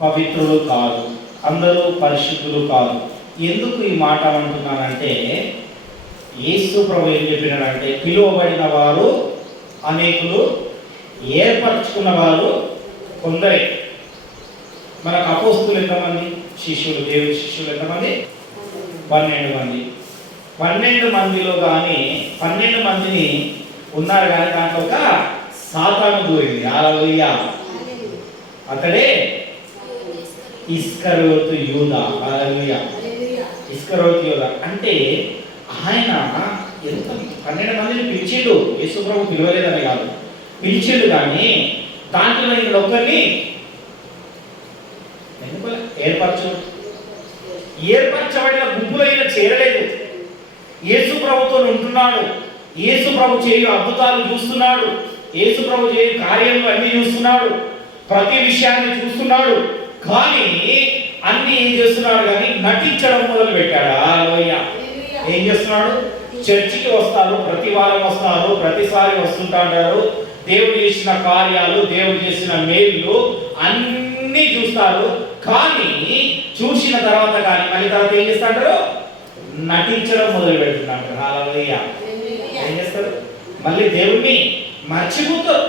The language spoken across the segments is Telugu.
పవిత్రులు కాదు, అందరూ పరిశుద్ధులు కాదు. ఎందుకు ఈ మాట అంటున్నానంటే, యేసు ప్రభు ఏం చెప్పినాడంటే, పిలువబడిన వారు అనేకులు, ఏర్పరచుకున్న వారు కొందరే. మనకు అపోస్తులు ఎంతమంది? శిష్యులు, దేవుడి శిష్యులు ఎంతమంది? 12 మంది. 12 మందిలో కానీ 12 మందిని ఉన్నారు, కానీ దాంట్లో ఒక సాతాను దూరింది. హల్లెలూయా. అతడే ఇస్కరియోతు యూదా. హల్లెలూయా. ఇస్కరియోతు యూదా అంటే ఆయన ఎంత 12 మందిని పిలిచిండు. యేసు ప్రభు పిలవలేదని కాదు, పిలిచిండు. కానీ దాంట్లో ఇక్కడ ఒక్కరిని ఎందుకు ఏర్పరచబడిన గుంపులో ఈయన చేరలేదు. యేసు ప్రభుతో ఉంటున్నాడు. యేసు ప్రభు చేయు అద్భుతాలు చూస్తున్నాడు. యేసు ప్రభు చేయు కార్యాలు అన్ని చూస్తున్నాడు. ప్రతి విషయాన్ని చూస్తున్నాడు. కానీ అన్ని ఏం చేస్తున్నాడు? కానీ నటించడం మొదలు పెట్టాడు. హల్లెలూయా. ఏం చేస్తున్నాడు? చర్చికి వస్తారు, ప్రతి వారం వస్తారు, ప్రతిసారి వస్తుంటారు. దేవుడు చేసిన కార్యాలు, దేవుడు చేసిన మేలు అన్ని చూస్తారు. కానీ చూసిన తర్వాత కానీ మళ్ళీ తర్వాత ఏం చేస్తాడు? నటించడం మొదలు పెడుతున్నాడు. హల్లెలూయా. ఏం చేస్తారు? మళ్ళీ దేవుణ్ణి మర్చిపోతారు.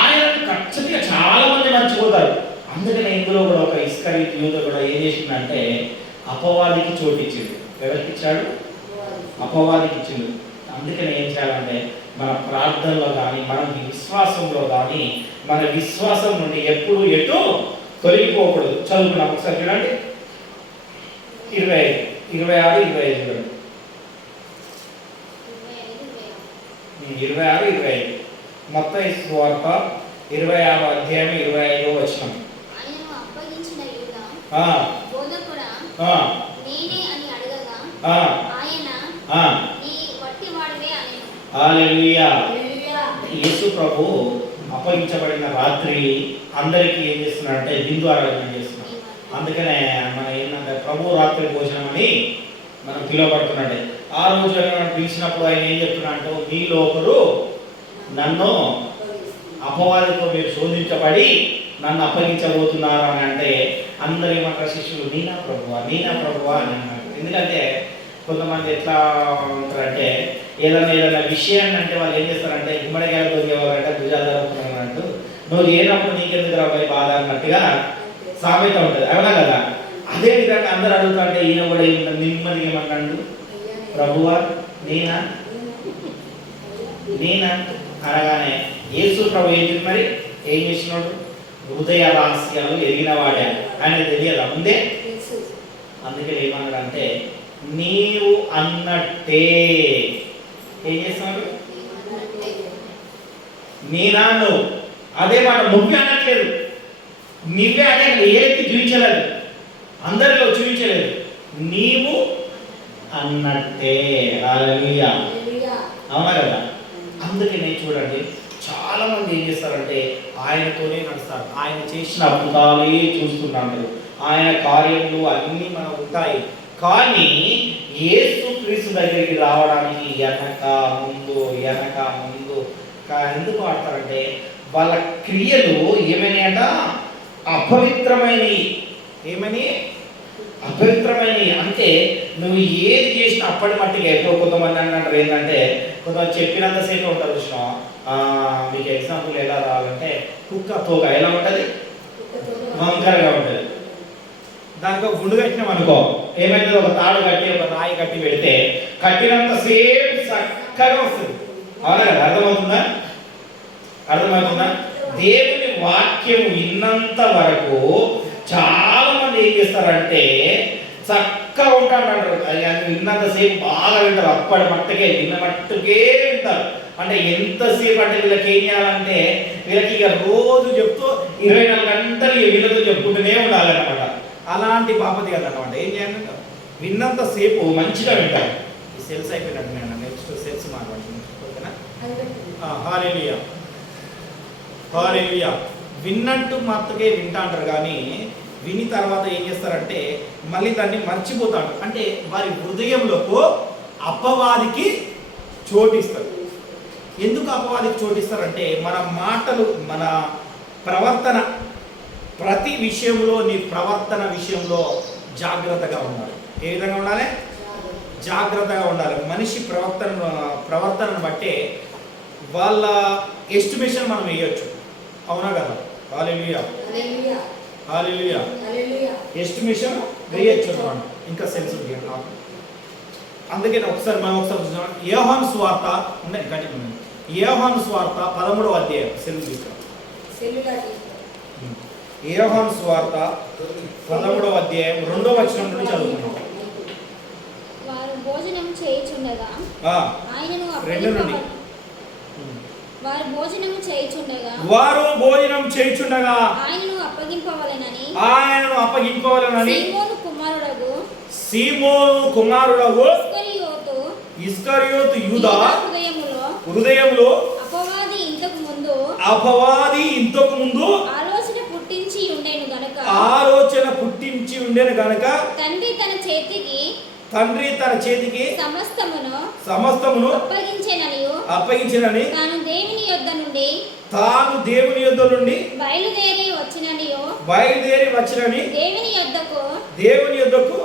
ఆయనను ఖచ్చితంగా చాలా మంది మర్చిపోతారు. అందుకనే ఇందులో కూడా ఒక ఇస్కరియోతు యూదా కూడా ఏం చేసిందంటే, అపవాదికి చోటు ఇచ్చిండు. ఎవరికి ఇచ్చాడు? అపవాదికి ఇచ్చిండు. అందుకని ఏం చేయాలంటే, మన ప్రార్థనలో కానీ, మన విశ్వాసంలో కానీ, మన విశ్వాసం నుండి ఎప్పుడు ఎటు తొలగిపోకూడదు. చదువుకున్నాం ఒకసారి చూడండి. 25, 26, 25 చూడండి. 26, 25 మత్తయి సువార్త 26వ అధ్యాయం 25వ వచనం. ఆయనను అప్పగించిన యూదా బోధకుడా నేనే అని అడగగా ఆయన నీ వట్టివాడివే అనెను. హల్లెలూయా. యేసు ప్రభు అప్పగించబడిన రాత్రి అందరికీ ఏం చేస్తున్నాడంటే బిందు ఆరాధన చేస్తున్నాడు. అందుకనే మన ఏంటంటే ప్రభు రాత్రి భోజనం అని మనం పిలువబడుతున్నాడే. ఆ రోజు పిలిచినప్పుడు ఆయన ఏం చెప్తున్నాడంటే, మీలో ఒకరు నన్ను అపవాదితో మీరు శోధించబడి నన్ను అప్పగించబోతున్నారు అని అంటే అందరూ ఏమంటారు? శిష్యులు, నీనా ప్రభువా, నీనా ప్రభువా అని అన్నారు. ఎందుకంటే కొంతమంది ఎట్లా ఉంటారంటే, ఏదైనా విషయాన్ని అంటే వాళ్ళు ఏం చేస్తారంటే, గుమ్మడికాయలు కొద్దిగేవారంటే భుజాలు జరుగుతున్నారంటూ, నువ్వు ఏనప్పుడు నీకెందుకు రాబోయే బాధ అన్నట్టుగా సామెత ఉంటుంది. అవునా కదా? అదే విధంగా అందరూ అడుగుతారంటే ఈయన కూడా నెమ్మదిగా ఏమన్నాడు? ప్రభువా నేనా నేనా అనగానే యేసు ప్రభు ఏంటి మరి ఏం చేసినాడు? హృదయ రహస్యాలు ఎరిగిన వాడా. ఆయన తెలియదా ముందే? అందుకే ఏమన్నాడంటే, నీవు అన్నట్టే ఏం చేస్తున్నాడు? నేనా నువ్వు అదే మాట. నువ్వే అనట్లేదు, నువ్వే అనే ఏది చూపించలేదు, అందరిలో చూపించలేదు, నీవు అన్నట్టే. హల్లెలూయా. అవునా కదా? అందుకనే చూడండి, చాలా మంది ఏం చేస్తారంటే ఆయనతోనే నడుస్తారు. ఆయన చేసిన అద్భుతాలే చూస్తున్నాడు. ఆయన కార్యములు అన్నీ మనకు ఉంటాయి. కానీ యేసు క్రీస్తు దగ్గరికి రావడానికి వెనక ముందు ఎందుకు ఆడతారంటే, వాళ్ళ క్రియలు ఏమైనాయట? అపవిత్రమైనవి. ఏమని? అపవిత్రమైనవి. అంటే నువ్వు ఏది చేసినా అప్పటి మట్టిగా. ఎక్కువ కొంతమంది అంటారు ఏంటంటే, కొంతమంది చెప్పినంతసేపు ఉంటారు. కృష్ణ మీకు ఎగ్జాంపుల్ ఎలా రావాలంటే, కుక్క తోక ఎలా ఉంటుంది? వంకరగా ఉంటుంది. దానికి ఒక గుండు కట్టినాం అనుకో, ఏమైతుంది? ఒక తాడు కట్టి ఒక రాయి కట్టి పెడితే కట్టినంతసేపు చక్కగా వస్తుంది. అవునా కదా? అర్థమవుతుందా? దేవుని వాక్యం విన్నంత వరకు చాలా మంది ఏం చేస్తారంటే చక్కగా ఉంటాడు అంటారు. విన్నంతసేపు బాగా వింటారు. అప్పటి మట్టుకే విన్న మట్టుకే వింటారు. అంటే ఎంతసేపు అంటే వీళ్ళకి ఏం చేయాలంటే, వీళ్ళకి ఇక రోజు చెప్తూ 24 గంటలు వీళ్ళతో చెప్పుకుంటూనే ఉండాలన్నమాట. అలాంటి బాపతి కదన్నమాట. ఏం చేయాలంటే విన్నంతసేపు మంచిగా వింటారు. ఈ సెల్స్ అయిపోయినట్టు నేను నెక్స్ట్ సెల్స్ మాట్లాడుతున్నాను. ఓకేనా? హల్లెలూయా. హల్లెలూయా. విన్నట్టు మట్టుకే వింటా అంటారు. కానీ విని తర్వాత ఏం చేస్తారంటే మళ్ళీ దాన్ని మర్చిపోతాడు. అంటే వారి హృదయంలోకి అపవాదికి చోటిస్తారు. ఎందుకు అపవాదికి చోటిస్తారంటే, మన మాటలు, మన ప్రవర్తన ప్రతి విషయంలో నీ ప్రవర్తన విషయంలో జాగ్రత్తగా ఉండాలి. ఏ విధంగా ఉండాలి? జాగ్రత్తగా ఉండాలి. మనిషి ప్రవర్తనను బట్టే వాళ్ళ ఎస్టిమేషన్ మనం వేయొచ్చు. అవునా కదా? హల్లెలూయా, హల్లెలూయా. ఎస్టిమేషన్ వేయొచ్చు మనం, ఇంకా సెన్స్ ఉంది. అందుకే మనం ఒకసారి చూద్దాం. యోహాను సువార్త ఉన్నాయి కంటిన్యూ. యోహాను సువార్త 13వ అధ్యాయం. యోహాను సువార్త 13వ అధ్యాయం 2వ వచనం నుండి చదువుకున్నాం. వారు భోజనం చేయుచుండగా ఆయనను ఆయనను అప్పగింపవలెనని సీమోను కుమారుడగు ఇస్కరియోతు యూదా హృదయములో అపవాది ఇంతకు ముందు ఆలోచన పుట్టించి ఉండెను గనుక తండ్రి తన చేతికి సమస్తమును అప్పగించెనని తాను దేవుని యొద్ద నుండి బయలుదేరి వచ్చినని దేవుని యొద్దకు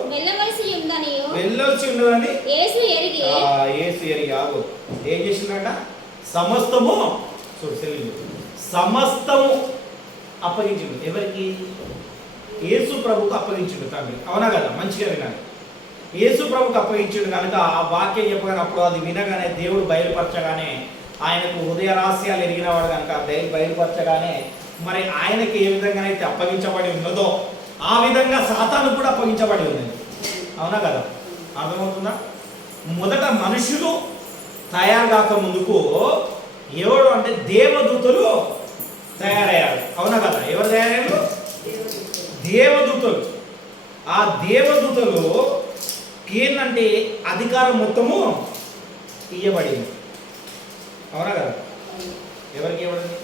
వెళ్ళవలసి ఉన్నదని యేసు ఎరిగి ఏం చేసిందట? సమస్తము అప్పగించిండు. ఎవరికి? యేసు ప్రభుకు అప్పగించిండు తండ్రి. అవునా కదా? మంచిగా వినాలి. యేసు ప్రభుకు అప్పగించిండు కనుక ఆ వాక్యం చెప్పగానప్పుడు అది వినగానే దేవుడు బయలుపరచగానే, ఆయనకు హృదయ రహస్యాలు ఎరిగినవాడు కనుక బయలుపరచగానే మరి ఆయనకి ఏ విధంగానైతే అప్పగించబడి ఉన్నదో ఆ విధంగా సాతాను కూడా అప్పగించబడి ఉన్నది. అవునా కదా? అర్థమవుతుందా? మొదట మనుషులు తయారు కాక ముందుకు ఎవడు అంటే దేవదూతలు తయారయ్యారు. అవునా కదా? ఎవరు తయారయ్యారు? దేవదూతలు. ఆ దేవదూతలు ఏంటంటే అధికారం మొత్తము ఇవ్వబడింది. అవునా కదా? ఎవరికి ఇవ్వబడింది?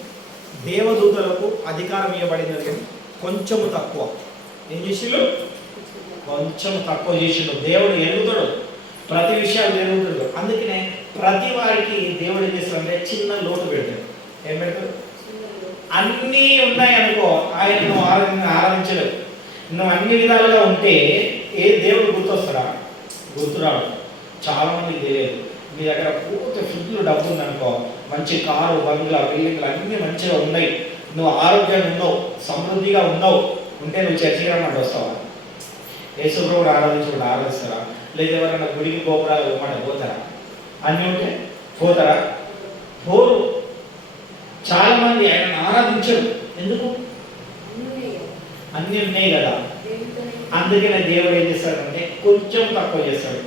దేవదూతలకు అధికారం ఇవ్వబడింది. కానీ కొంచెము తక్కువ. ఏం చేసిండు? కొంచెం తక్కువ చేసిండు. దేవుడు ఎరుగుతాడు, ప్రతి విషయాలు ఎరుగుతాడు. అందుకనే ప్రతి వారికి దేవుడు ఏం చేస్తాడంటే చిన్న లోటు పెడతాడు. ఏం పెడతాడు? అన్నీ ఉన్నాయనుకో, ఆయనను ఆరాధించలేవు. నువ్వు అన్ని విధాలుగా ఉంటే ఏ దేవుడు గుర్తొస్తాడా? గుర్తురాడు. చాలా మందికి తెలియదు. మీ దగ్గర పూర్తి ఫుడ్లు డబ్బు ఉందనుకో, మంచి కారు, బంగ్లా, బిల్డింగ్లు అన్నీ మంచిగా ఉన్నాయి, నువ్వు ఆరోగ్యంగా ఉన్నావు, సమృద్ధిగా ఉన్నావు ఉంటే నువ్వు చర్చికి రమ్మంటే వస్తావా? యేసుప్రభుడు ఆరాధిస్తారా? లేదా ఎవరైనా గుడికి గోపురాలు ఇవ్వమంటే పోతారా? అన్నీ ఉంటే పోతారా? పోరు. చాలా మంది ఆయనను ఆరాధించరు. ఎందుకు? అన్నీ ఉన్నాయి కదా. అందుకనే దేవుడు ఏం చేస్తాడంటే కొంచెం తక్కువ చేస్తాడు.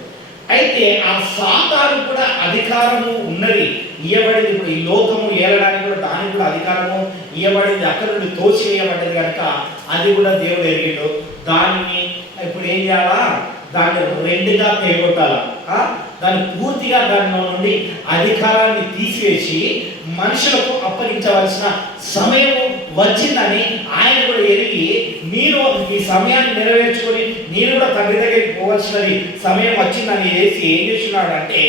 అయితే ఆ సాతాను కూడా అధికారము ఉన్నది, ఇవ్వబడింది. ఇప్పుడు ఈ లోకము ఏలడానికి కూడా దానికి కూడా అధికారము ఇవ్వబడింది. అక్కడ నుండి తోసివేయబడ్డది కనుక అది కూడా దేవుడు ఎరిగిండు. దాన్ని ఇప్పుడు ఏం చేయాలా? దాన్ని రెండుగా పేగొట్టాలా? దాన్ని పూర్తిగా దాని నుండి అధికారాన్ని తీసివేసి మనుషులకు అప్పగించవలసిన సమయం వచ్చిందని ఆయన కూడా ఎరిగి, మీరు ఈ సమయాన్ని నెరవేర్చుకొని నేను కూడా తండ్రి దగ్గరికి పోవలసినది సమయం వచ్చిందని వేసి ఏం చేస్తున్నాడు అంటే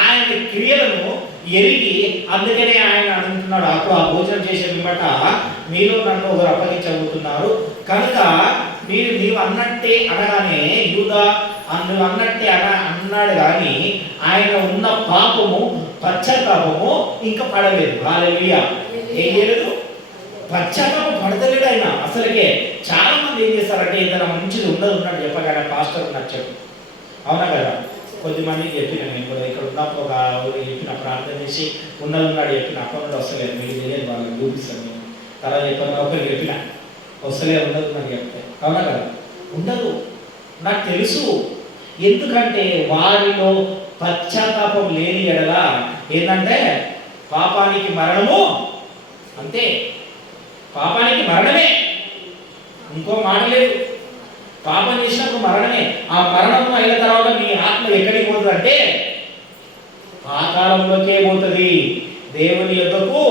ఆయన క్రియలను ఎరిగి, అందుకనే ఆయన అంటున్నాడు, అప్పుడు ఆ భోజనం చేసే పిమ్మట మీరు నన్ను ఒకరు అప్పగించబోతున్నారు కనుక నీవు అన్నట్టే అనగానే యూదా నువ్వు అన్నట్టే అన్నాడు. కానీ ఆయన ఉన్న పాపము, పశ్చాత్తాపము ఇంకా పడలేదు. హల్లెలూయా. ఏం చేయలేదు? పశ్చాత్తాపం పడతలేడు ఆయన అసలుకే. చాలా మంది ఏం చేస్తారంటే ఏదైనా మంచిది ఉన్నట్టు చెప్పగానే పాస్టర్ నచ్చడు. అవునా కదా? కొద్దిమందికి చెప్పిన నేను కూడా ఇక్కడ ఉన్నప్పుడు ఒక చెప్పిన ప్రార్థన చేసి ఉన్నాడు చెప్పిన అక్కడ నుండి వస్తలేదు, మీకు తెలియదు, వాళ్ళకి చూపిస్తాను నేను. తర్వాత చెప్పిన ఒకరికి చెప్పిన వస్తలేదు, ఉండదు నాకు చెప్తే. అవునా కదా? ఉండదు, నాకు తెలుసు. ఎందుకంటే వారిలో పశ్చాత్తాపం లేని ఎడల ఏంటంటే పాపానికి మరణము. అంతే, పాపానికి మరణమే, ఇంకో మాట లేదు. పాపం చేసినప్పుడు మరణమే. ఆ మరణము అయిన తర్వాత మీ ఆత్మ ఎక్కడికి పోతుంది అంటే పాతాళంలోకే పోతుంది, దేవుని యొద్దకు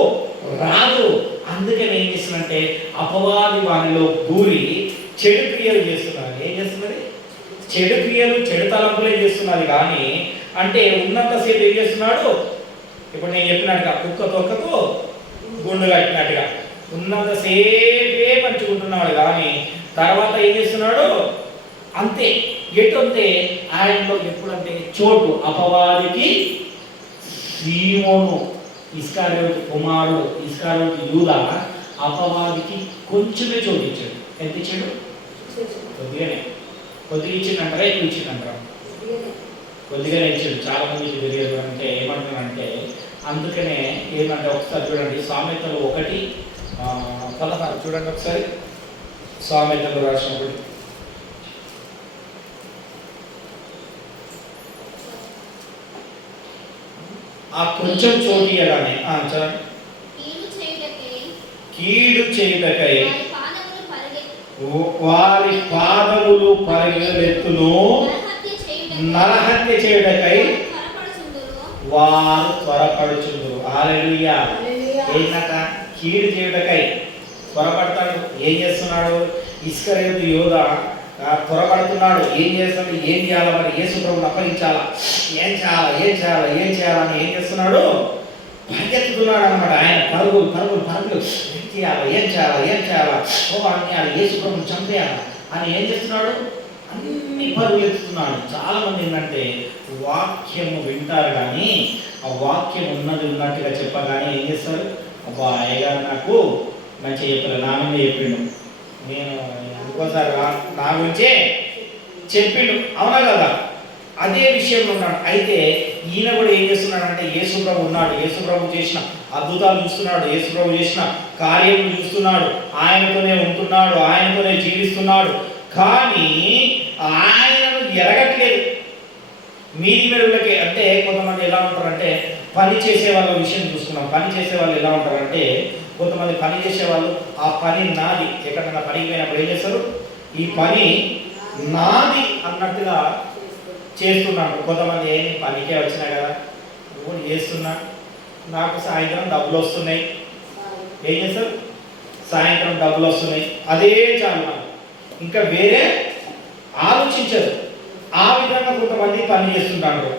రాదు. అందుకని ఏం చేస్తుందంటే అపవాది వారిలో దూరి చెడు క్రియలు చేస్తున్నారు. ఏం చేస్తున్నది? చెడు క్రియలు, చెడు తలంపులే చేస్తున్నది. కానీ అంటే ఉన్నంతసేపు ఏం చేస్తున్నాడు? ఇప్పుడు నేను చెప్పినట్టుగా కుక్క తొక్కకు గుండు కట్టినట్టుగా ఉన్నంతసేపే మంచుకుంటున్నాడు, కానీ తర్వాత ఏం చేస్తున్నాడు అంతే. ఎటుంటే ఆయనలో ఎప్పుడంటే చోటు అపవాదికి సీమోను ఇస్కారియోతు కుమారుడు ఇస్కారియోతు యూదా అపవాదికి కొంచెమే చోటు ఇచ్చాడు. ఎంత ఇచ్చాడు? కొద్దిగానే. కొద్దిగా ఇచ్చిందంటారా ఎక్కువ ఇచ్చిందంటారా? కొద్దిగానే ఇచ్చాడు. చాలా మందికి తెలియదు. అంటే ఏమంటున్నానంటే అందుకనే ఏమంటే ఒకసారి చూడండి సామెతలు 1:16 చూడండి ఒకసారి. సామెతలు రాసినప్పుడు ఆ కొంచెం చోటు ఇవ్వగానే చదవండి. కీడు చేయుటకై వారి పాదములు పరిగెత్తును, నరహత్య చేయుటకై వారు త్వరపడుచుందురు. హల్లెలూయా. ఏంటట? కీడు చేయుటకై త్వరపడతాడు. ఏం చేస్తున్నాడు? ఇస్కరియోతు యూదా త్వరపడుతున్నాడు. ఏం చేస్తాడు? ఏం చేయాలా? మరి యేసు ప్రభువుని అప్పగించాలా? ఏం చేయాలని ఏం చేస్తున్నాడు? పరిగెత్తుతున్నాడు అనమాట. ఆయన పరుగులు ఏం చేయాలా? అని యేసు ప్రభువుని చంపేయాలా అని ఏం చేస్తున్నాడు? అన్ని పరుగులు ఎత్తుతున్నాడు. చాలా మంది ఏంటంటే వాక్యము వింటారు, కానీ ఆ వాక్యం ఉన్నట్టుగా చెప్పగానే ఏం చేస్తారు? అబ్బా అయ్యగారు నాకు మంచిగా చెప్పారు, నా మీద చెప్పిండు, నేను ఇంకోసారి నా గురించే చెప్పిండు, అవునా కదా? అదే విషయంలో ఉన్నాడు. అయితే ఈయన కూడా ఏం చేస్తున్నాడంటే యేసు ప్రభు ఉన్నాడు, యేసు ప్రభు చేసిన అద్భుతాలు చూస్తున్నాడు, యేసు ప్రభు చేసిన కార్యములు చూస్తున్నాడు, ఆయనతోనే ఉంటున్నాడు, ఆయనతోనే జీవిస్తున్నాడు, కానీ ఆయనను ఎరగట్లేదు. మీది మెరుగులకి అంటే కొంతమంది ఎలా ఉంటారంటే పని చేసే వాళ్ళ విషయం చూసుకున్నాం. పని చేసే వాళ్ళు ఎలా ఉంటారంటే కొంతమంది పని చేసేవాళ్ళు ఆ పని నాది, ఎక్కడైనా పనికి పోయినప్పుడు ఏం చేస్తారు? ఈ పని నాది అన్నట్టుగా చేస్తున్నాడు. కొంతమంది ఏమి పనికే వచ్చినా కదా నువ్వు చేస్తున్నా, నాకు సాయంత్రం డబ్బులు వస్తున్నాయి, ఏం చేస్తారు? సాయంత్రం డబ్బులు వస్తున్నాయి, అదే చాలు, ఇంకా వేరే ఆలోచించరు. ఆ విధంగా కొంతమంది పని చేస్తుంటారు.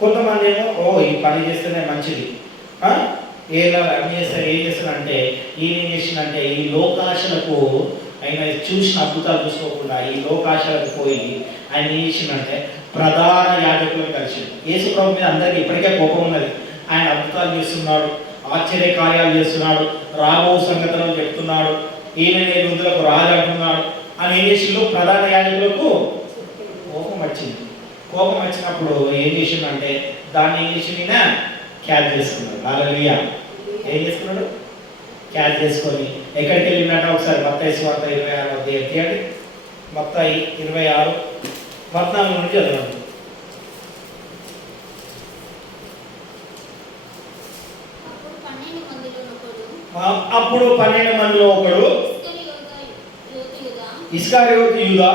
కొంతమంది ఏమో ఈ పని చేస్తేనే మంచిది, అన్ని చేస్తారు. ఏం చేస్తారంటే ఈయన ఏం చేసిందంటే ఈ లోకాశలకు ఆయన చూసిన అద్భుతాలు చూసుకోకుండా ఈ లోకాశలకు పోయి ఆయన ఏం చేసిందంటే ప్రధాన యాజకులను కలిసింది. యేసు ప్రభు మీద అందరికీ ఇప్పటికే కోపం ఉన్నది. ఆయన అద్భుతాలు చేస్తున్నాడు, ఆశ్చర్య కార్యాలు చేస్తున్నాడు, రాబో సంగతులను చెప్తున్నాడు, ఈయన వృద్ధులకు రాజు అంటున్నాడు అని ఏం చేసిండు? ప్రధాన యాజకులకు కోపం వచ్చింది. కోపం వచ్చినప్పుడు ఏం చేసిందంటే దాన్ని ఏం చేసిండు? క్యాచ్ చేసుకున్నాడు. హల్లెలూయా. ఏం చేసుకున్నాడు? క్యాచ్ చేసుకొని ఎక్కడికి వెళ్ళినట్ట ఒకసారి మత్తయి సువార్త 26 అధ్యాయం మత్తయి 26:14 నుండి చదవండి. అప్పుడు 12 మందిలో ఒకడు ఇస్కరియోతు యూదా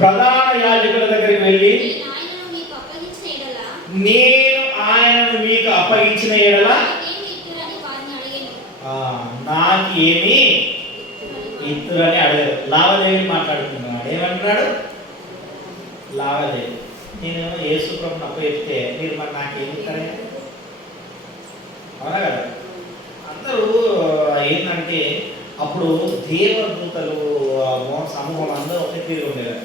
ప్రధాన యాజకుల దగ్గరికి వెళ్ళి నేను ఆయనను మీకు అప్పగించిన ఎడల నాకు ఏమి ఇత్తురని అడగరు. లావాదేవీ మాట్లాడుతున్నాడు. ఏమంటున్నాడు? లావాదేవీ. నేను యేసు ప్రభువుని అప్పగిస్తే మీరు మరి నాకేమి ఇస్తారే? అవునా కదా? అందరూ ఏంటంటే అప్పుడు దేవదూతలు సమూహం అందరూ ఒకే తీరు ఉండేది.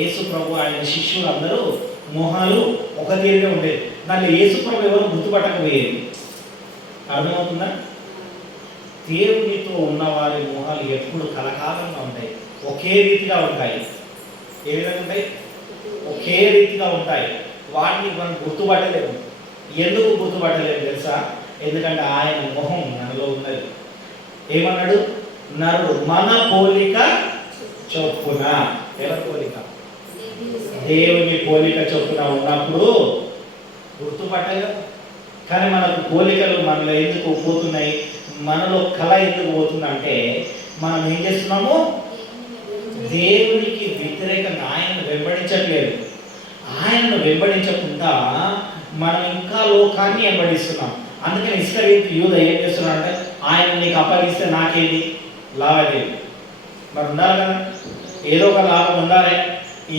యేసు ప్రభు ఆయన శిష్యులు అందరూ మొహాలు ఒక తీరుగా ఉండేది. దాంట్లో యేసు ప్రభు ఎవరు గుర్తుపట్టకపోయేది. అర్థమవుతుందా? దేవునితో ఉన్నవారి మొహాలు ఎప్పుడు కలకాలంగా ఉంటాయి, ఒకే రీతిగా ఉంటాయి. ఏ విధంగా ఉంటాయి? ఒకే రీతిగా ఉంటాయి. వాటిని మనం గుర్తుపట్టలేము. ఎందుకు గుర్తుపట్టలేము తెలుసా? ఎందుకంటే ఆయన మొహం మనలో ఉన్నది. ఏమన్నాడు? నరుడు మన పోలిక చొప్పున. ఎవరి పోలిక? దేవుని పోలిక చొప్పున ఉన్నప్పుడు గుర్తుపట్టలేము. కానీ మనకు పోలికలు మనలో ఎందుకు పోతున్నాయి? మనలో కళ ఎందుకు పోతుందంటే మనం ఏం చేస్తున్నాము? దేవునికి వ్యతిరేకంగా ఆయనను వెంబడించట్లేదు. ఆయనను వెంబడించకుండా మనం ఇంకా లోకాన్ని వెంబడిస్తున్నాం. అందుకని ఇస్కరియోతు యూదా ఏం చేస్తున్నాడంటే ఆయన నీకు అప్పగిస్తే నాకేంటి? లావాదేవీ. మరి ఉండాలి కదా, ఏదో ఒక లాభం ఉండాలి,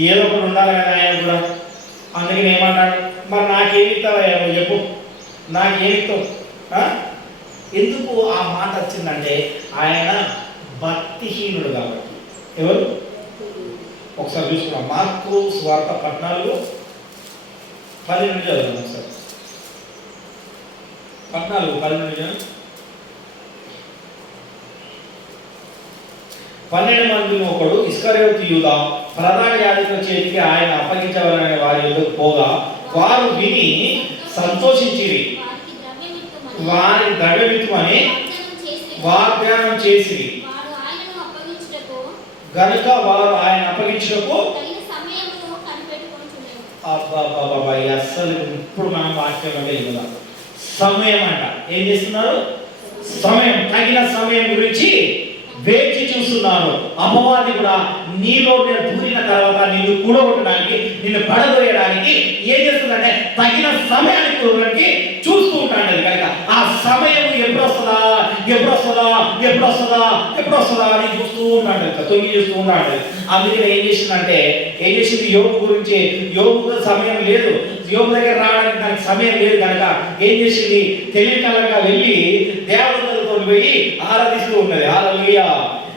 ఏదో ఒకటి ఉండాలి కదా ఆయన కూడా. అందుకని ఏమన్నాడు? మరి నాకేమిస్తావా నువ్వు చెప్పు, నాకేమిస్తావు? ఎందుకు ఆ మాట వచ్చిందంటే ఆయన భక్తిహీనుడు కాబట్టి. ఎవరు? ఒకసారి చూసుకున్నాం. మార్కు సువార్త 14:12 చదువుతాం ఒకసారి. 14:12. 12 మందిలో ఒకడు ఇస్కరియోతు యూదా ప్రధాన యాజకుల చేతికి ఆయన అప్పగించవలనని వారి యొద్దకు పోగా వారు విని సంతోషించిరి. వారి ద్రవ్యమిత్తుమని వాగ్దానం చేసిరి గనుక వారు ఆయన అప్పగించుటకు అసలు ఇప్పుడు మనం వాక్యం అంటే కదా సమయం అంట. ఏం చేస్తున్నారు? సమయం, తగిన సమయం గురించి వేచి చూస్తున్నారు. అపవాది కూడా నీలో దూరిన తర్వాత నిన్ను కూడగొట్టడానికి, నిన్ను పడదోయడానికి ఏం చేస్తుందంటే తగిన సమయానికి కూడడానికి చూస్తూ ఉంటాడు. కనుక ఆ సమయం ఎప్పుడు వస్తుందా అని చూస్తూ ఉన్నాడు, తొంగి చూస్తూ ఉన్నాడు. అందుకని ఏం చేసింది యోగు గురించి, యోగు సమయం లేదు, యోగు దగ్గర రావడానికి దానికి సమయం లేదు. కనుక ఏం చేసింది? తెలివికలంగా వెళ్ళి దేవతలతో పోయి ఆరాధిస్తూ ఉన్నది. హల్లెలూయా.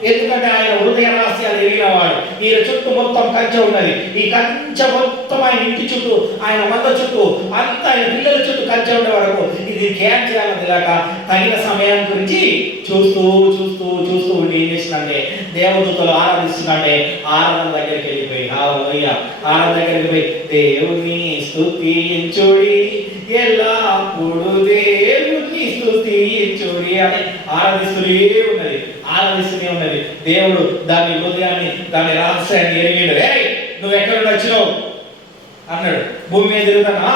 ఎందుకంటే ఆయన హృదయ రహస్యాలు ఎరిగిన వాడు. ఈయన చుట్టూ మొత్తం కంచె ఉన్నది. ఈ కంచె మొత్తం ఆయన ఇంటి చుట్టూ, ఆయన మంద చుట్టూ, అంతా ఆయన పిల్లల చుట్టూ కంచె ఉండే వరకు ఇది ఏం చేయాలని తెలియక తగిన సమయం గురించి చూస్తూ ఉండి ఏం చేసిందంటే దేవదూతలు ఆరాధిస్తుందంటే ఆరాధన దగ్గరికి వెళ్ళిపోయి, హల్లెలూయా, ఆరాధన దగ్గరికి పోయి దేవుని స్తుతించుడి ఎల్లప్పుడు దేవుని స్తుతించుడి అని ఆరాధిస్తూనే ఉన్నది. దేవుడు దాని హృదయాన్ని, దాని రహస్యాన్ని ఎరిగిండు. నువ్వు ఎక్కడ నుండి వచ్చినావు అన్నాడు. భూమి మీద తిరుగుతావా?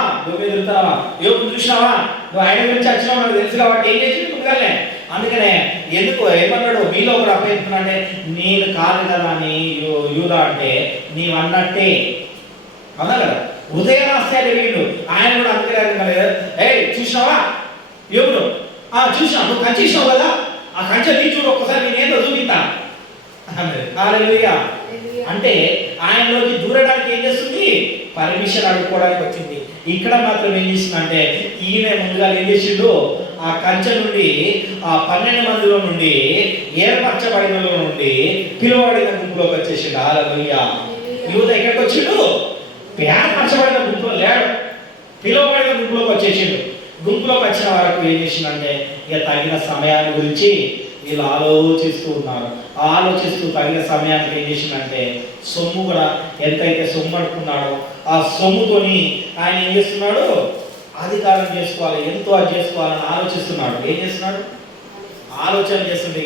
యోగు చూసినావా? నువ్వు ఆయన గురించి వచ్చినావు నాకు తెలుసు కాబట్టి ఏం చేసి ముందుగానే. అందుకనే ఎందుకు ఏమన్నాడు? మీలో ఒకడు అప్పచెప్తున్నాడే నేను కాదు కదా అని యూదా అంటే నీవు అన్నట్టే అన్నా కదా. హృదయ రహస్యాలు ఎరిగిండు ఆయన కూడా. అందుకే చూసినావా యోగుడు? చూసినా, నువ్వు కంచేసినావు కదా, ఆ కంచె నీ చూడు ఒక్కసారి, నేనేదో చూపిస్తా అన్నది. హల్లెలూయా. అంటే ఆయనలోకి దూరడానికి ఏం చేస్తుంది? పర్మిషన్ అడుక్కోవడానికి వచ్చింది. ఇక్కడ మాత్రం ఏం చేసిందంటే ఈయన ముందుగా ఏం చేసిండు? ఆ కంచె నుండి, ఆ 12 మందిలో నుండి, ఏర్పరచబడిన నుండి పిలువబడిన గుంపులోకి వచ్చేసిండు. హల్లెలూయా. యూదా ఎక్కడికి వచ్చిండు? ఏర్పరచబడిన గుంపులో లేడు, పిలువబడిన గుంపులోకి వచ్చేసిండు. గుంపులోకి వచ్చిన వరకు ఏం చేసిందంటే ఇక తగిన సమయాన్ని గురించి వీళ్ళు ఆలోచిస్తూ ఉన్నారు. ఆలోచిస్తూ తగిన సమయానికి ఏం చేసిందంటే సొమ్ము కూడా ఎంతైతే సొమ్ము అనుకున్నాడో ఆ సొమ్ముతోని ఆయన ఏం చేస్తున్నాడు? అధికారం చేసుకోవాలి, ఎంతో అది చేసుకోవాలని ఆలోచిస్తున్నాడు. ఏం చేస్తున్నాడు? ఆలోచన చేస్తుంది.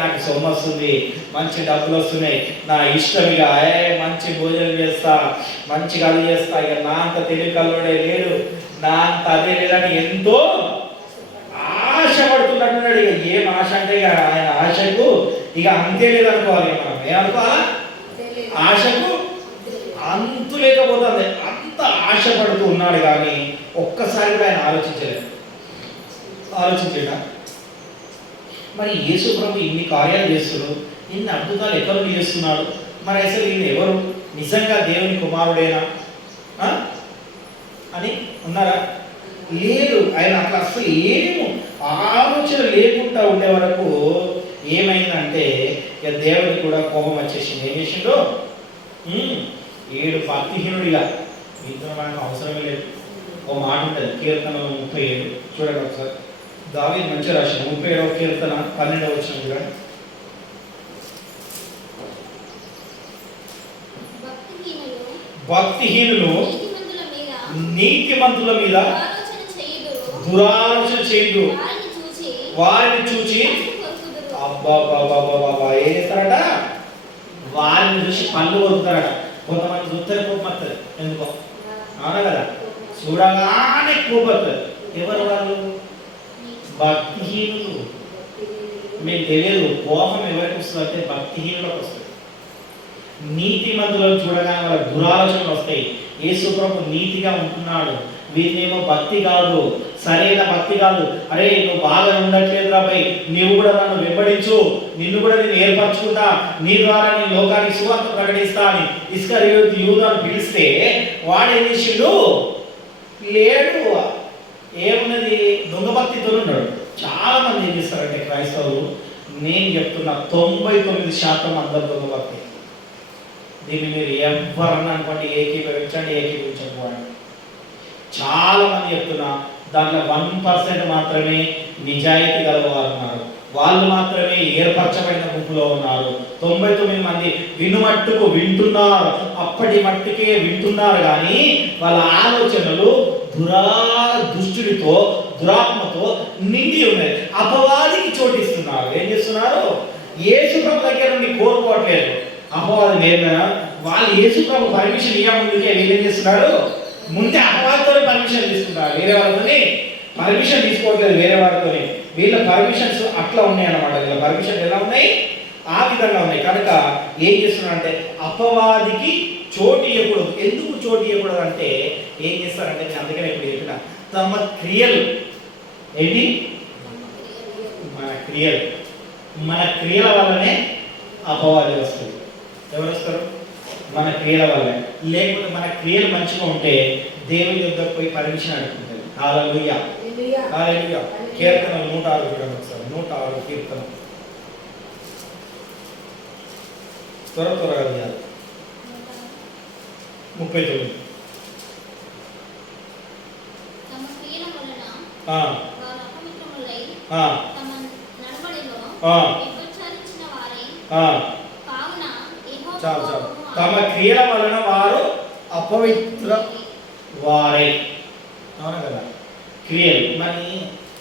నాకు సొమ్ము వస్తుంది, మంచి డబ్బులు వస్తున్నాయి, నా ఇష్టం, ఇక మంచి భోజనం చేస్తా, మంచిగా అది చేస్తా, ఇక నా అంత తెలివికల్లోడే లేడు, నా అంత అదే లేదని ఎంతో ఆశపడుతున్నట్టున్నాడు. ఇక ఏం ఆశ అంటే ఇక ఆయన ఆశకు ఇక అంతే లేదనుకోవాలి. మనం ఏమనుకోవాలా? ఆశకు అంతు లేకపోతుంది. అంత ఆశపడుతూ ఉన్నాడు కానీ ఒక్కసారి కూడా ఆయన ఆలోచించలేడు. మరి యేసు ప్రభు ఇన్ని కార్యాలు చేస్తున్నాడు, ఇన్ని అద్భుతాలు ఎక్కడ చేస్తున్నాడు, మరి అసలు ఈయన ఎవరు? నిజంగా దేవుని కుమారుడేనా అని ఉన్నారా? లేదు. ఆయన అట్లా అసలు ఏమో ఆలోచన లేకుండా ఉండే వరకు ఏమైందంటే ఇక దేవుడికి కూడా కోపం వచ్చేసింది. ఏం చేసిండో? ఏడు భక్తిహీనుడిగా, ఇంట్లో మనకు అవసరమే లేదు. ఓ మాట ఉంటుంది కీర్తన 37 చూడండి ఒకసారి. దావీదు మంచి రాసిన 37వ కీర్తన 12వ వచనం చూడండి. భక్తిహీనులు నీతిమంతుల మీద దురాలోచన చేయదు, వారిని చూచి అబ్బాబాబాబాబా ఏం చేస్తారట? వారిని చూసి పళ్ళు కొరుకుతారట. కొంతమంది చూస్తారు కోపం వస్తుంది, ఎందుకో అవునా కదా, చూడగానే కోపం వస్తుంది. ఎవరు వాళ్ళు? భక్తిహీనులు. మీకు తెలియదు కోపం ఎవరికి వస్తుంది అంటే భక్తిహీనులకు వస్తుంది. నీతిమంతులను చూడగానే వాళ్ళ దురాలోచనలు వస్తాయి. యేసు ప్రభు నీతిగా ఉంటున్నాడు, వీరినేమో భక్తి కాదు, సరైన భక్తి కాదు. అరే నువ్వు బాగా ఉండట్లేదు రాబాయ్, నీవు కూడా నన్ను వెంబడించు, నిన్ను కూడా నేను ఏర్పరచుకుంటా, నీ ద్వారా నేను లోకానికి సువార్త ప్రకటిస్తా అని ఇస్కరియోతు యూదాను పిలిస్తే వాడు ఏం చేసిండు? లేడు. ఏమున్నది? దొంగ భక్తితో ఉన్నాడు. చాలా మంది ఏం చేస్తారంటే క్రైస్తవులు, నేను చెప్తున్న 99% అందరు దొంగ. దీన్ని మీరు ఎవరన్నా అనుకోండి, ఏకీభవించండి ఏకీభవించకపోండి. చాలా మంది చెప్తున్నా, దాంట్లో 1% మాత్రమే నిజాయితీ గలవారు ఉన్నారు, వాళ్ళు మాత్రమే ఏర్పరచబడిన గుంపులో ఉన్నారు. 99 మంది వినుమట్టుకు వింటున్నారు, అప్పటి మట్టుకే వింటున్నారు, కానీ వాళ్ళ ఆలోచనలు దుష్టుడితో దురాత్మతో నిండి ఉన్నాయి. అపవాదికి చోటిస్తున్నారు. ఏం చేస్తున్నారు? యేసు ప్రభు దగ్గర నుండి కోరుకోవట్లేదు. అపవాదం ఏమైనా వాళ్ళు యేసు ప్రభు పర్మిషన్ ఇవ్వ ముందుకే వీళ్ళు ఏం చేస్తున్నారు? ముందే అపవాదితో పర్మిషన్ తీసుకుంటారు. వేరే వాళ్ళతోని పర్మిషన్ తీసుకోవట్లేదు. వేరే వాళ్ళతోని వీళ్ళ పర్మిషన్స్ అట్లా ఉన్నాయి అన్నమాట. వీళ్ళ పర్మిషన్ ఎలా ఉన్నాయి? ఆ విధంగా ఉన్నాయి. కనుక ఏం చేస్తున్నారంటే అపవాదికి చోటు ఇవ్వకూడదు. ఎందుకు చోటు ఇవ్వకూడదు అంటే ఏం చేస్తారంటే, నేను అందుకనే ఇప్పుడు చెప్పిన, తమ క్రియలు ఏంటి? మన క్రియల వల్లనే అపవాది వస్తుంది. ఎవరు వస్తారు? మన క్రియల వల్లనే. లేకపోతే మన క్రియలు మంచిగా ఉంటే దేవుని దగ్గరకు పోయి పర్మిషన్ అడుగుతుంది. హల్లెలూయా, హల్లెలూయా. కీర్తన 106 చూడండి ఒకసారి. 106 కీర్తన. త్వరగా 39. తమ క్రియల వలన వారు అపవిత్ర వారై. అవునా కదా? క్రియలు మరి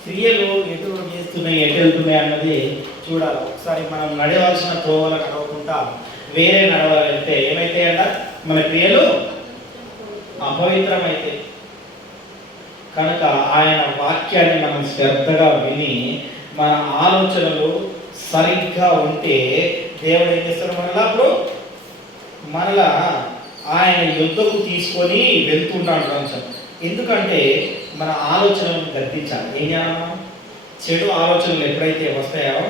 క్రియలు ఎటు చేస్తున్నాయి, ఎటు వెళ్తున్నాయి అన్నది చూడాలి. ఒకసారి మనం నడవలసిన త్రోవలు నడవకుండా వేరే నడవాలంటే ఏమైతే అన్న మన క్రియలు అపవిత్రమైతే. కనుక ఆయన వాక్యాన్ని మనం శ్రద్ధగా విని మన ఆలోచనలు సరిగ్గా ఉంటే దేవుడు ఏం చేస్తాడు? మనలా ఆయన యుద్ధకు తీసుకొని వెళ్తున్నాడు కొంచెం. ఎందుకంటే మన ఆలోచనలను గద్దించాలి. ఏం చేయాలి? చెడు ఆలోచనలు ఎప్పుడైతే వస్తాయో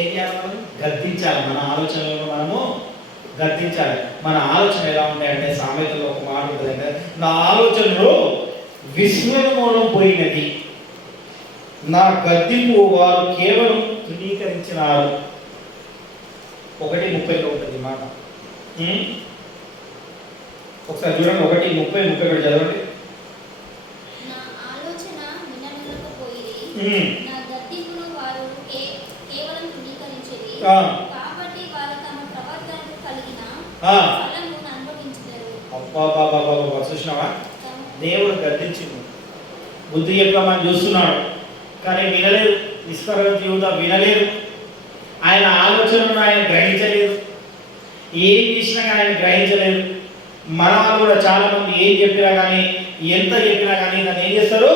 ఏం చేయాలి? గద్దించాలి. మన ఆలోచనలను మనము గద్దించాలి. మన ఆలోచన ఎలా ఉంటాయంటే, సామెతలో ఒక మాట ఉంటుందంటే, నా ఆలోచనలో విస్మృతిమూలం పోయినది, నా గద్దింపు వారు కేవలం తృణీకరించినారు. 1:30 ఉంటుంది మాట. ఒకసారి చూడండి. 1:30 చదవండి. చూసినావా? దేవుడు గద్దించింది, బుద్ధి చెప్పమని చూస్తున్నాడు, కానీ వినలేదు. ఇస్కరియోతు యూదా వినలేదు. ఆయన ఆలోచనను ఆయన గ్రహించలేదు. ఏం చేసినా ఆయన గ్రహించలేదు. మన వాళ్ళు కూడా చాలా మంది ఏం చెప్పినా కానీ, ఎంత చెప్పినా కానీ దాన్ని ఏం చేస్తారు?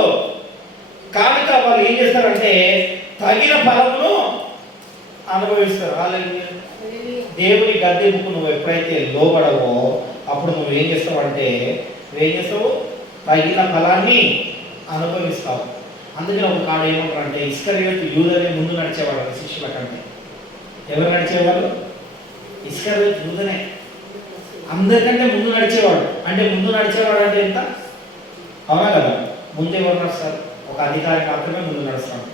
కాక వాళ్ళు ఏం చేస్తారంటే తగిన ఫలమును అనుభవిస్తారు. హల్లెలూయా. దేవుని గద్దెంపుకు నువ్వు ఎప్పుడైతే లోబడవో అప్పుడు నువ్వేం చేస్తావంటే తగిన ఫలాన్ని అనుభవిస్తావు. అందుకని ఒక కాడ ఏమంటారంటే, ఇస్కరియోతు యూదనే ముందు నడిచేవాడు శిష్యుల కంటే. ఎవరు నడిచేవాళ్ళు? ఇస్కరియోతు యూదనే అందరికంటే ముందు నడిచేవాడు. అంటే ముందు నడిచేవాడు అంటే ఎంత? అవునా కదా? ముందు ఎవరు నడుస్తారు? ఒక అధికారి మాత్రమే ముందు నడుస్తాడు.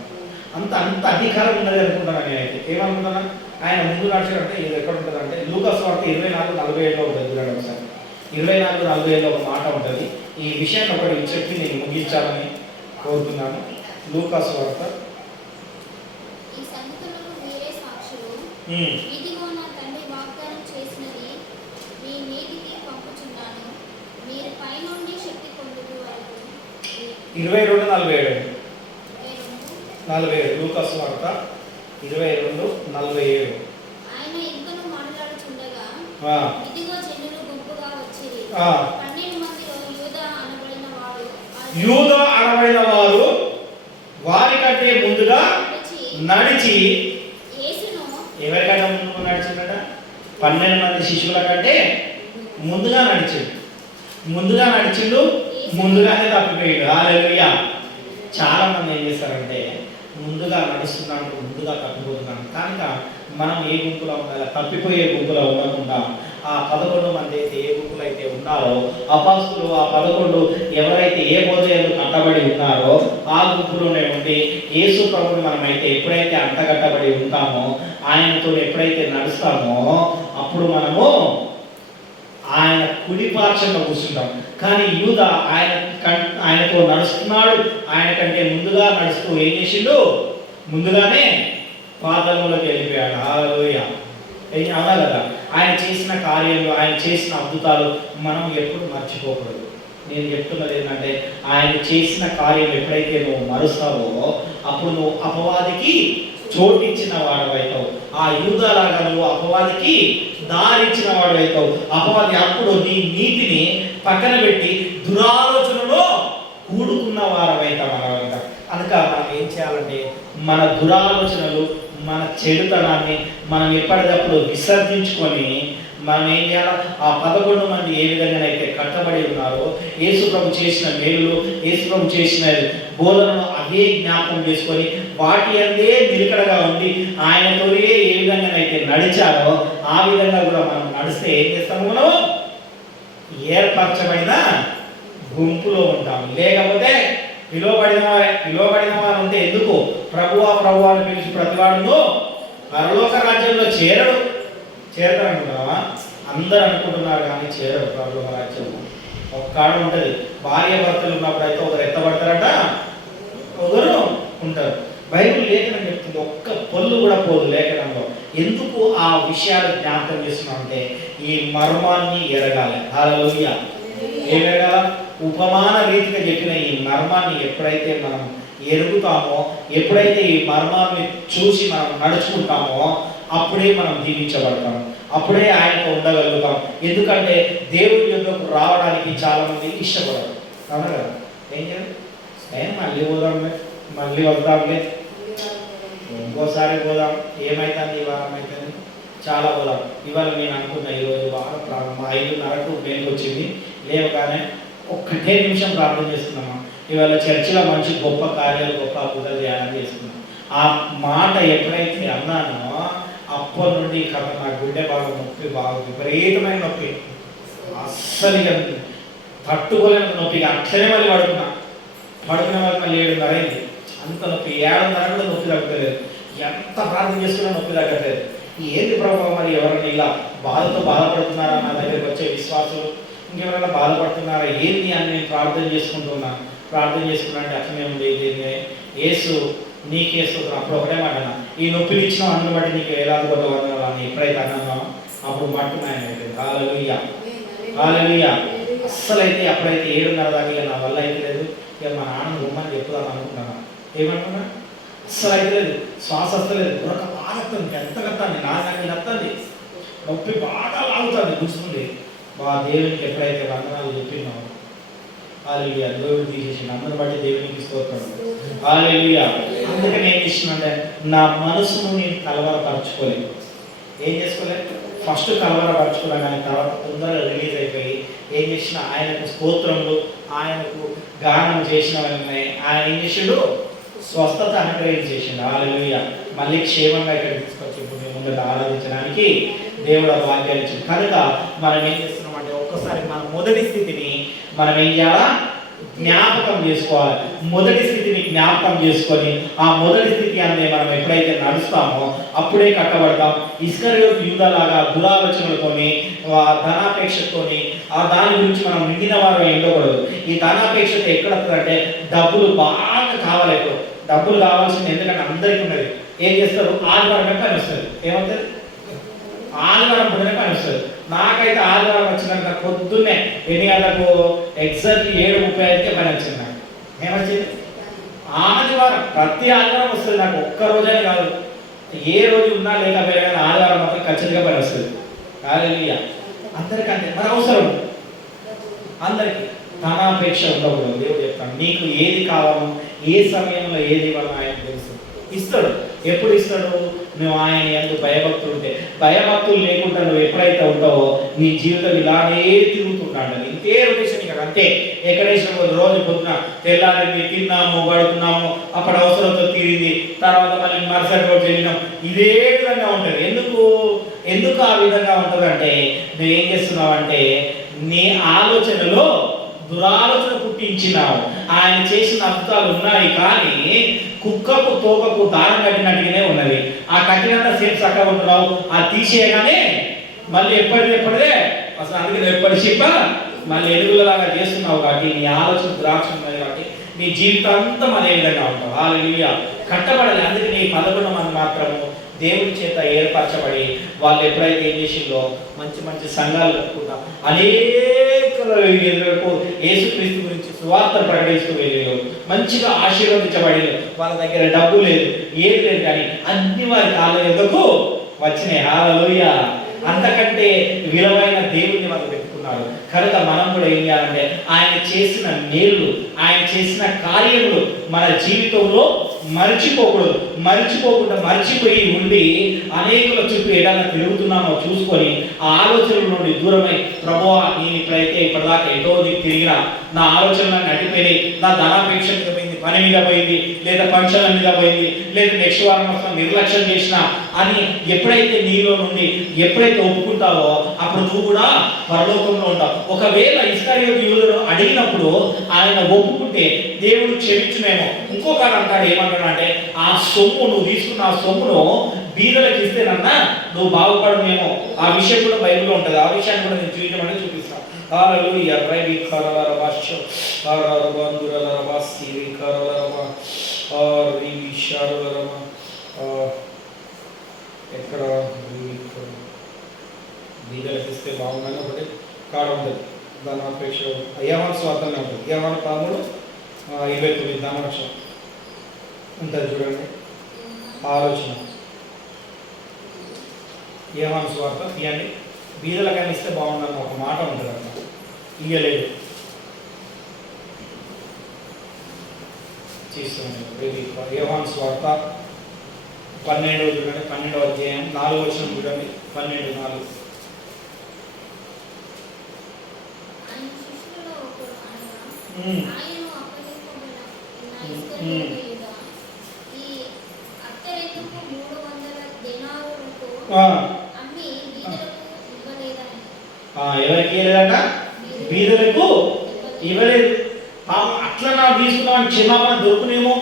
అంత అధికారం ఉన్నది అనుకుంటాను నేనైతే. ఏమనుకుంటున్నా? ఆయన ముందు నడిచాడంటే ఇది ఎక్కడ ఉంటుంది అంటే, లూకా సువార్త 24:47 ఉంటుంది. చూడండి ఒకసారి. 24:47 ఒక మాట ఉంటుంది. ఈ విషయాన్ని ఒకటి చెప్పి నేను ముగించాలని కోరుతున్నాను. లూకా సువార్త ఇదిగో నా తండ్రి వాగ్దానం చేసినది మీ మీదికి పంపుచున్నాను, మీరు పైనుండి శక్తి పొందుట వరకు. 22:47 లూకా సువార్త 22:47. ఆయన ఇంకను మాట్లాడుచుండగా ఇదిగో జనులు గుంపుగా వచ్చిరి. 12 మందిలో యూదా అనబడిన వారు వారికంటే ముందుగా నడిచి ఎవరికంటే ముందు నడిచిందట? 12 మంది శిష్యుల కంటే ముందుగా నడిచిండు, ముందుగానే తప్పిపోయాడు. హల్లెలూయా. చాలా మంది ఏం చేస్తారంటే ముందుగా నడుస్తున్నాడు, ముందుగా తప్పిపోతున్నాడు. కనుక మనం ఏ గుంపులో ఉండాలి? తప్పిపోయే గుంపులో ఉండకుండా ఆ 11 మంది అయితే ఏ గుంపులు అయితే ఉన్నారో, అపొస్తలులు ఆ 11 ఎవరైతే ఏ బోధలు కట్టబడి ఉన్నారో ఆ గుంపులోనే ఉండి యేసు ప్రభువుని మనమైతే ఎప్పుడైతే అంటగట్టబడి ఉంటామో, ఆయనతో ఎప్పుడైతే నడుస్తామో అప్పుడు మనము ఆయన కుడి పార్శ్వంలో కూర్చుంటాం. కానీ యూదా ఆయనతో నడుస్తున్నాడు, ఆయన కంటే ముందుగా నడుస్తూ ఏం చేసిండు, ముందుగానే పాతాళంలోకి వెళ్ళిపోయాడు. హల్లెలూయా. అవునా కదా? ఆయన చేసిన కార్యాలు, ఆయన చేసిన అద్భుతాలు మనం ఎప్పుడు మర్చిపోకూడదు. నేను చెప్తున్నది ఏంటంటే, ఆయన చేసిన కార్యం ఎప్పుడైతే నువ్వు మరుస్తావో అప్పుడు నువ్వు అపవాదికి చోటిచ్చిన వాడవైతావు. ఆ యూదాలాగా నువ్వు అపవాదికి దారిచ్చిన వాడవైతావు. అపవాది అప్పుడు నీ నీతిని పక్కన పెట్టి దురాలోచనలో కూడుకున్న వారమైతాం అనమాట. కనుక మనం ఏం చేయాలంటే, మన దురాలోచనలు, మన చెడుతనాన్ని మనం ఎప్పటికప్పుడు విసర్జించుకొని మనం ఏం చేయాలి, ఆ 11 మంది ఏ విధంగానైతే కట్టబడి ఉన్నారో, యేసు ప్రభు చేసిన మేలులు, యేసు ప్రభు చేసిన బోధనను అవే జ్ఞాపకం చేసుకొని వాటి అందే నిలకడగా ఉండి ఆయనతోనే ఏ విధంగానైతే నడిచారో ఆ విధంగా కూడా మనం నడిస్తే ఏం చేస్తాము, మనం ఏర్పరచబడిన గుంపులో ఉంటాం. లేకపోతే పిలువబడిన వారు ఉంటే ఎందుకు ప్రభువా ప్రభువా అని పిలిచి ప్రతివాడును పరలోక రాజ్యంలో చేరతారనుకున్నావా? అందరూ అనుకుంటున్నారు కానీ చేరరు పరలోక రాజ్యంలో. ఒక్కాడ ఉంటుంది, భార్య భర్తలు ఉన్నప్పుడు అయితే ఒకరు ఎత్తబడతారట, ఒకరు ఉంటారు. బైబిల్ లేఖనం చెప్తుంది, ఒక్క పొల్లు కూడా పోదు లేఖనంలో. ఎందుకు ఆ విషయాలు జ్ఞాపకం చేస్తున్నాం అంటే ఈ మర్మాన్ని ఎరగాలి. హల్లెలూయా. ఏం ఎరగాల? ఉపమాన రీతిగా చెప్పిన ఈ మర్మాన్ని ఎప్పుడైతే మనం ఎరుగుతామో, ఎప్పుడైతే ఈ మర్మాన్ని చూసి మనం నడుచుకుంటామో అప్పుడే మనం దీవించబడతాం, అప్పుడే ఆయనతో ఉండగలుగుతాం. ఎందుకంటే దేవుడి యొద్దకు రావడానికి చాలా మంది ఇష్టపడరు. అవునా కదా? ఏం చేయాలి? మళ్ళీ పోదాంలే, మళ్ళీ వద్దాంలే, ఇంకోసారి పోదాం, ఏమైతుంది ఈ వారం అవుతుంది, చాలా పోదాం. ఇవాళ నేను అనుకున్నా ఈరోజు బాగా ప్రారంభం 5:30కు బెయిల్ వచ్చింది, లేవగానే ఒక్కటే నిమిషం ప్రార్థన చేస్తున్నామా. ఇవాళ చర్చిలో మంచి గొప్ప కార్యాలు, గొప్ప అద్భుతాలు చేయాలని చేస్తున్నాం. ఆ మాట ఎప్పుడైతే అన్నానో అప్పటి నుండి కథ నా గుండె బాగా నొప్పి, బాగా విపరీతమైన నొప్పి, అస్సలు తట్టుకోలేని నొప్పి. అట్లనే మళ్ళీ పడుకునే వరకు మళ్ళీ 7:30 అయింది. అంత నొప్పి, 7:30 కూడా నొప్పి తగ్గలేదు. ఎంత ప్రార్థన చేస్తున్నా నొప్పి తగ్గట్లేదు. ఏంది ప్రభావం, మరి ఎవరైనా ఇలా బాధపడుతున్నారా, నా దగ్గరికి వచ్చే విశ్వాసులు ఇంకెవరైనా బాధపడుతున్నారా ఏంది అని నేను ప్రార్థన చేసుకుంటున్నా అంటే అట్లనే ఉంది. యేసు నీకేసు అప్పుడు ఒకటే మాట అన్నా, ఈ నొప్పిని ఇచ్చిన అందుని బట్టి నీకు వేలాది కోట్ల వందనాలు అని ఎప్పుడైతే అన్నానో అప్పుడు మట్టున్నాయన. హల్లెలూయా, హల్లెలూయా. అస్సలు అయితే అప్పుడైతే 7:30 దాకా ఇక నా వల్ల అయితే లేదు. ఇక మా నాన్న గుమ్మని చెప్పుదాం అనుకుంటున్నా. ఏమనుకున్నా? అస్సలు అయితే లేదు, శ్వాస వస్తలేదు, ఉరక బాగా వస్తుంది, ఎంత కత్తాంది, నాకు నత్తంది, నొప్పి బాగా లాగుతుంది, గుర్తుంది. మా దేవునికి ఎప్పుడైతే వందనాలు చెప్పినావు, హల్లెలూయా, దేవుడు తీసేసి అందరిని బట్టి దేవునికి స్తోత్రం. హల్లెలూయా. అందుకని ఏం చేసినంటే నా మనసును నేను కలవరపరచుకోలేదు. ఏం చేసుకోలేదు? ఫస్ట్ కలవరపరచుకున్నాను, కానీ తర్వాత తొందరగా రిలీజ్ అయిపోయి ఏం చేసిన ఆయనకు స్తోత్రములు, ఆయనకు గానం చేసినవన్నీ ఆయన ఏం చేసాడు, స్వస్థత అనుగ్రహించేసిండు. హల్లెలూయా. మళ్ళీ క్షేమంగా ఇక్కడ తీసుకొచ్చి ఇప్పుడు మేము ముందు ఆరాధించడానికి దేవుడు వాక్యాలు ఇచ్చింది. కనుక మనం ఏం చేస్తున్నామంటే ఒక్కసారి మన మొదటి స్థితిని మనం ఏం చేయాలా, జ్ఞాపకం చేసుకోవాలి. మొదటి స్థితిని జ్ఞాపకం చేసుకొని ఆ మొదటి స్థితి అనేది మనం ఎప్పుడైతే నడుస్తామో అప్పుడే కట్టబడతాం. ఇస్కరియోతు యూదాలాగా దురాలోచనలతోని, ధనాపేక్షతోని ఆ దాని గురించి మనం నిండిన వారు ఉండకూడదు. ఈ ధనాపేక్షత ఎక్కడ వస్తుందంటే డబ్బులు బాగా కావాలి. ఇప్పుడు డబ్బులు కావాల్సింది, ఎందుకంటే అందరికీ ఉన్నది. ఏం చేస్తారు? ఆదివారం పని వస్తుంది. ఏమవుతుంది? ఆదివారం పుట్టిన పని వస్తుంది. నాకైతే ఆదివారం వచ్చినాక పొద్దున్నే 8 గంటలకు ఎగ్జాక్ట్లీ 7:35కే పని వచ్చింది. నాకు ఏమొచ్చింది? ఆదివారం, ప్రతి ఆదివారం వస్తుంది నాకు. ఒక్క రోజనే కాదు, ఏ రోజు ఉన్నా లేకపోయినా కానీ ఆదివారం మాత్రం ఖచ్చితంగా పని వస్తుంది. హల్లెలూయా. అందరికంటే మన అవసరం, అందరికీ ధనాపేక్ష ఉండకూడదు. దేవుడు చెప్తాను, నీకు ఏది కావాలో, ఏ సమయంలో ఏది ఇవ్వాలో ఆయన తెలుసు. ఇస్తాడు. ఎప్పుడు ఇస్తాడు? నువ్వు ఆయన యందు భయభక్తులు ఉంటే. భయభక్తులు లేకుండా నువ్వు ఎప్పుడైతే ఉంటావో నీ జీవితం ఇలానే తిరుగుతుంటాడు. ఇంతే రొటేషన్ ఇక్కడ అంతే. ఎక్కడేసిన రోజు పొద్దున తెల్లారి తిన్నాము పడుకున్నాము, అప్పుడు అవసరంతో తీరింది, తర్వాత మళ్ళీ మరుసటి రోజు వెళ్ళినాం, ఇదే విధంగా ఉంటుంది. ఎందుకు ఆ విధంగా ఉంటుంది అంటే నువ్వేం చేస్తున్నావు అంటే నీ ఆలోచనలో దురాలోచన పుట్టించినావు. ఆయన చేసిన అద్భుతాలు ఉన్నాయి కానీ కుక్కకు తోకకు దారం కట్టినట్టుగానే ఉన్నది. ఆ కట్టినంత సేపు చక్కగా ఉంటున్నావు, ఆ తీసేయగానే మళ్ళీ ఎప్పటిదే అసలు అందుకని ఎప్పటి చెప్ప మళ్ళీ ఎలుగులలాగా చేస్తున్నావు. కాబట్టి నీ ఆలోచన ద్రాక్ష ఉన్నది కాబట్టి నీ జీవితాంతం అదే విధంగా ఉంటావు. హల్లెలూయా. కట్టబడాలి. అందుకని 11 మంది మాత్రము దేవుడి చేత ఏర్పరచబడి వాళ్ళు ఎప్పుడైతే ఏం చేసిందో మంచి మంచి సంఘాలు కట్టుకుంటాం, అనేక యేసుక్రీస్తు గురించి సువార్త ప్రకటిస్తూ వెళ్ళారు, మంచిగా ఆశీర్వదించబడి వాళ్ళ దగ్గర డబ్బు లేదు ఏది లేదు కానీ అన్ని వారి కాళ్ళ ఎదుకు వచ్చినాయి. హల్లెలూయా. అంతకంటే విలువైన దేవుడిని వాళ్ళు పెట్టుకున్నారు. కనుక మనం కూడా ఏం చేయాలంటే ఆయన చేసిన మేలు, ఆయన చేసిన కార్యములు మన జీవితంలో మర్చిపోకుండా మర్చిపోయి ఉండి అనేకుల చుట్టూ ఏదైనా తిరుగుతున్నామో చూసుకొని ఆ ఆలోచనల నుండి దూరమై ప్రభువా నేను ఇప్పుడైతే ఇప్పటిదాకా ఎటో తిరిగినా నా ఆలోచనలు నడిపోయినాయి, నా ధనాపేక్ష మీద పోయింది, పని మీద పోయింది, లేదా ఫంక్షన్ల మీద పోయింది, లేదా నెక్స్ట్ వారం వస్తాం నిర్లక్ష్యం చేసిన అని ఎప్పుడైతే నీలో నుండి ఎప్పుడైతే ఒప్పుకుంటావో అప్పుడు నువ్వు కూడా పరలోకంలో ఉంటావు. ఒకవేళ ఇస్కరియోతు యూదును అడిగినప్పుడు ఆయన ఒప్పుకుంటే దేవుడు క్షమించునేమో. ఇంకొకరు అంటాడు ఏమంటాడంటే ఆ సొమ్ము నువ్వు తీసుకున్న ఆ సొమ్మును బీదలకు ఇస్తేనన్నా నువ్వు బాగుపడమేమో. ఆ విషయం కూడా బైబిల్లో ఉంటుంది. ఆ విషయాన్ని కూడా నేను చూపించమని చూపిస్తాను. హల్లెలూయా. రైవి కరలర భాష్య కరలర బందురలర వాసి కరలర రి విషారలర ఎక్కడ బీదలకు ఇస్తే బాగుందని ఒకటి కాడ ఉంటుంది. దాని అపేక్ష యోహాను సువార్తనే ఉంటుంది. యోహాను 13:29 ధనవృక్షం ఉంటుంది చూడండి. ఆలోచన యోహాను సువార్త తీయండి. బీదలకైనా ఇస్తే బాగుందని ఒక మాట ఉంటుంది అన్నమాట. ఇయ్యలేదు చేస్తుంది. యోహాను సువార్త 12 చూడండి, 12వ అధ్యాయం 4వ వచనం చూడండి. 12:4 ఎవరికి ఇవ్వలేదట? బీదలకు ఇవ్వలేదు. అట్లా నా తీసుకున్నామని క్షమాపణ దొరుకునేమో.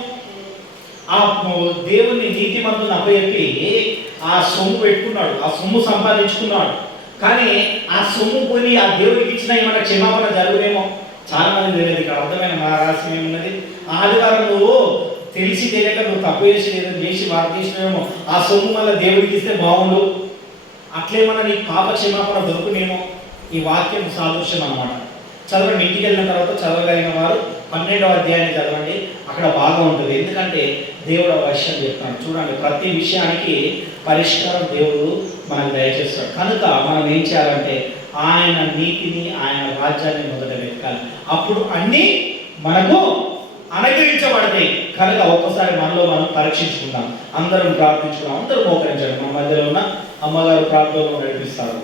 ఆ దేవుని నీతిమంతుని అప్పచెప్పి ఆ సొమ్ము పెట్టుకున్నాడు, ఆ సొమ్ము సంపాదించుకున్నాడు. కానీ ఆ సొమ్ము కొని ఆ దేవుడికి ఇచ్చిన ఏమైనా క్షమాపణ జరుగునేమో. చాలా మంది తెలియదు. ఇక్కడ అర్థమైన మా రహస్యం ఏమున్నది? ఆదివారం నువ్వు తెలిసి తెలియక నువ్వు తప్పు చేసి ఏదైనా చేసి వారు చేసినేమో. ఆ సొమ్ము మళ్ళీ దేవుడికి ఇస్తే బాగుండు. అట్లేమన్నా నీకు పాప క్షమాపణ దొరుకునేమో. ఈ వాక్యం సాదృశ్యం అన్నమాట. చదవండి. ఇంటికి వెళ్ళిన తర్వాత చదవగలిగిన వారు 12వ అధ్యాయాన్ని చదవండి. అక్కడ బాగా ఉంటుంది. ఎందుకంటే దేవుడు ఆ విషయం చెప్తాడు. చూడండి, ప్రతి విషయానికి పరిష్కారం దేవుడు మనకు దయచేస్తాడు. కనుక మనం ఏం చేయాలంటే ఆయన నీతిని, ఆయన రాజ్యాన్ని మొదట వెతకాలి. అప్పుడు అన్నీ మనకు అనుగ్రహించబడతాయి. కనుక ఒక్కసారి మనలో మనం పరీక్షించుకుందాం. అందరం ప్రార్థించుకున్నాం. అందరూ మోకరించండి. మన మధ్యలో ఉన్న అమ్మగారు ప్రార్థనలో నడిపిస్తారు.